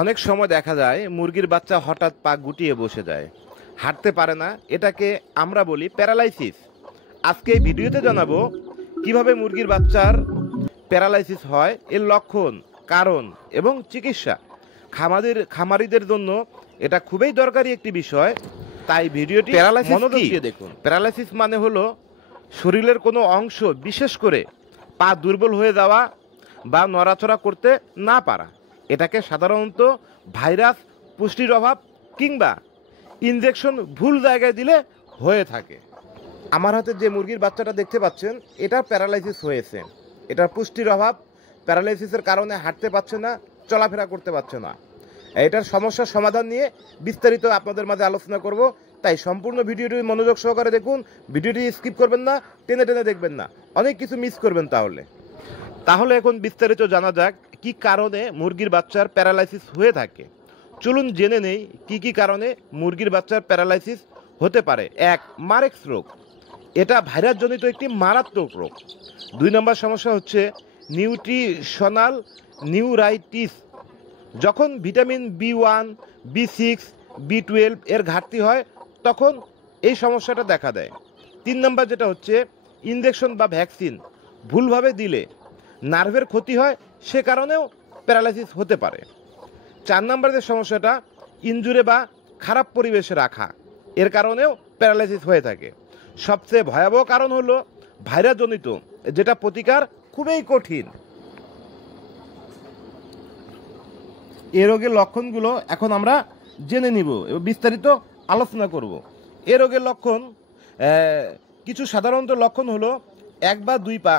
অনেক সময় দেখা যায় মুরগির বাচ্চা হঠাৎ পা গুটিয়ে বসে যায়, হাঁটতে পারে না। এটাকে আমরা বলি প্যারালাইসিস। আজকে এই ভিডিওতে জানাবো কিভাবে মুরগির বাচ্চার প্যারালাইসিস হয়, এর লক্ষণ, কারণ এবং চিকিৎসা। খামারিদের জন্য এটা খুবই দরকারি একটি বিষয়, তাই ভিডিওটি মনোযোগ দিয়ে দেখুন। প্যারালাইসিস মানে হলো শরীরের কোনো অংশ, বিশেষ করে পা দুর্বল হয়ে যাওয়া বা নড়াচড়া করতে না পারা। এটাকে সাধারণত ভাইরাস, পুষ্টির অভাব কিংবা ইনজেকশন ভুল জায়গায় দিলে হয়ে থাকে। আমার হাতে যে মুরগির বাচ্চাটা দেখতে পাচ্ছেন, এটা প্যারালাইসিস হয়েছে। এটার পুষ্টির অভাব, প্যারালাইসিসের কারণে হাঁটতে পারছে না, চলাফেরা করতে পারছে না। এটার সমস্যার সমাধান নিয়ে বিস্তারিত আপনাদের মাঝে আলোচনা করব, তাই সম্পূর্ণ ভিডিওটি মনোযোগ সহকারে দেখুন। ভিডিওটি স্কিপ করবেন না, টেনে টেনে দেখবেন না, অনেক কিছু মিস করবেন। তাহলে এখন বিস্তারিত জানা যাক কি কারণে মুরগির বাচ্চার প্যারালাইসিস হয়ে থাকে। চলুন জেনে নেই কি কি কারণে মুরগির বাচ্চার প্যারালাইসিস হতে পারে। 1. মারেক্স রোগ। এটা ভাইরাসজনিত একটি মারাত্মক রোগ। 2 নম্বর সমস্যা হচ্ছে নিউট্রিশনাল নিউরাইটিস। যখন ভিটামিন B1, B6, B12 এর ঘাটতি হয় তখন এই সমস্যাটা দেখা দেয়। 3 নম্বর যেটা হচ্ছে ইনজেকশন বা ভ্যাকসিন ভুলভাবে দিলে নার্ভের ক্ষতি হয়, সে কারণেও প্যারালাইসিস হতে পারে। 4 নম্বর যে সমস্যাটা ইনজুরে বা খারাপ পরিবেশে রাখা, এর কারণেও প্যারালাইসিস হয়ে থাকে। সবচেয়ে ভয়াবহ কারণ হলো ভাইরাসজনিত, যেটা প্রতিকার খুবই কঠিন। এ রোগের লক্ষণগুলো এখন আমরা জেনে নিব এবং বিস্তারিত আলোচনা করব। এ রোগের লক্ষণ, কিছু সাধারণত লক্ষণ হলো 1 বা 2 পা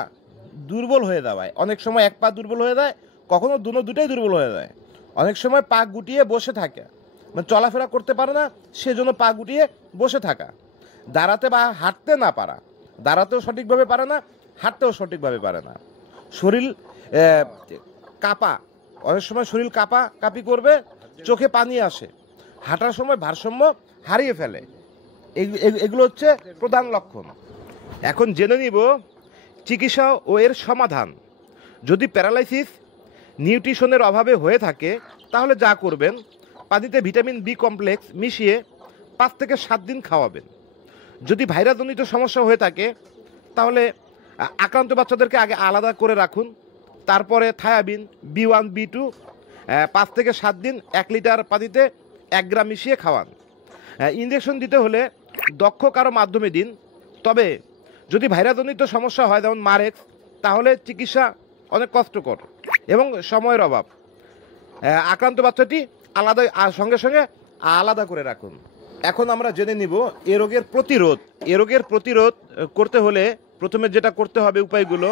দুর্বল হয়ে যাওয়ায়। অনেক সময় 1 পা দুর্বল হয়ে যায়, কখনো দুটোই দুর্বল হয়ে যায়। অনেক সময় পা গুটিয়ে বসে থাকে, মানে চলাফেরা করতে পারে না, সেজন্য পা গুটিয়ে বসে থাকা। দাঁড়াতে বা হাঁটতে না পারা, দাঁড়াতেও সঠিকভাবে পারে না, হাঁটতেও সঠিকভাবে পারে না। শরীর কাঁপা, অনেক সময় শরীর কাঁপি করবে, চোখে পানি আসে, হাঁটার সময় ভারসাম্য হারিয়ে ফেলে। এগুলো হচ্ছে প্রধান লক্ষণ। এখন জেনে নিব চিকিৎসা ও এর সমাধান। যদি প্যারালাইসিস নিউট্রিশনের অভাবে হয়ে থাকে তাহলে যা করবেন, পানিতে ভিটামিন B কমপ্লেক্স মিশিয়ে 5 থেকে 7 দিন খাওয়াবেন। যদি ভাইরাসজনিত সমস্যা হয়ে থাকে তাহলে আক্রান্ত বাচ্চাদেরকে আগে আলাদা করে রাখুন, তারপরে থায়াবিন, B1, B2 5 থেকে 7 দিন 1 লিটার পানিতে 1 গ্রাম মিশিয়ে খাওয়ান। ইনজেকশন দিতে হলে দক্ষ কারো মাধ্যমে দিন। তবে যদি ভাইরাসজনিত সমস্যা হয়, যেমন মারেক্স, তাহলে চিকিৎসা অনেক কষ্টকর এবং সময়ের অভাব। আক্রান্ত বাচ্চাটি সঙ্গে সঙ্গে আলাদা করে রাখুন। এখন আমরা জেনে নিব এ রোগের প্রতিরোধ। এ রোগের প্রতিরোধ করতে হলে প্রথমে যেটা করতে হবে, উপায়গুলো: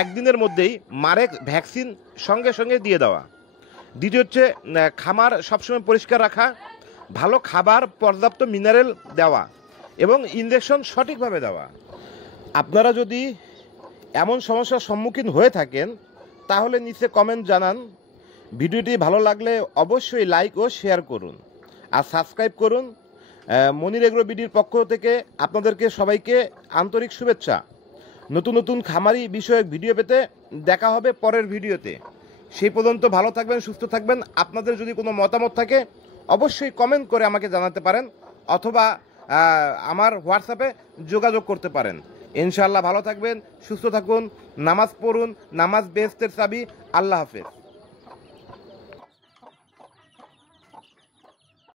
1 দিনের মধ্যেই মারেক্স ভ্যাকসিন সঙ্গে সঙ্গে দিয়ে দেওয়া। দ্বিতীয় হচ্ছে খামার সবসময় পরিষ্কার রাখা, ভালো খাবার, পর্যাপ্ত মিনারেল দেওয়া এবং ইনজেকশন সঠিকভাবে দেওয়া। আপনারা যদি এমন সমস্যার সম্মুখীন হয়ে থাকেন তাহলে নিচে কমেন্ট জানান। ভিডিওটি ভালো লাগলে অবশ্যই লাইক ও শেয়ার করুন আর সাবস্ক্রাইব করুন। মনির এগ্রো বিডির পক্ষ থেকে আপনাদেরকে সবাইকে আন্তরিক শুভেচ্ছা। নতুন নতুন খামারি বিষয়ক ভিডিও পেতে দেখা হবে পরের ভিডিওতে। সেই পর্যন্ত ভালো থাকবেন, সুস্থ থাকবেন। আপনাদের যদি কোনো মতামত থাকে অবশ্যই কমেন্ট করে আমাকে জানাতে পারেন, অথবা আমার হোয়াটসঅ্যাপে যোগাযোগ করতে পারেন। ইনশাআল্লাহ ভালো থাকবেন, সুস্থ থাকুন, নামাজ পড়ুন। নামাজ বেহেশতের চাবি। আল্লাহ হাফেজ।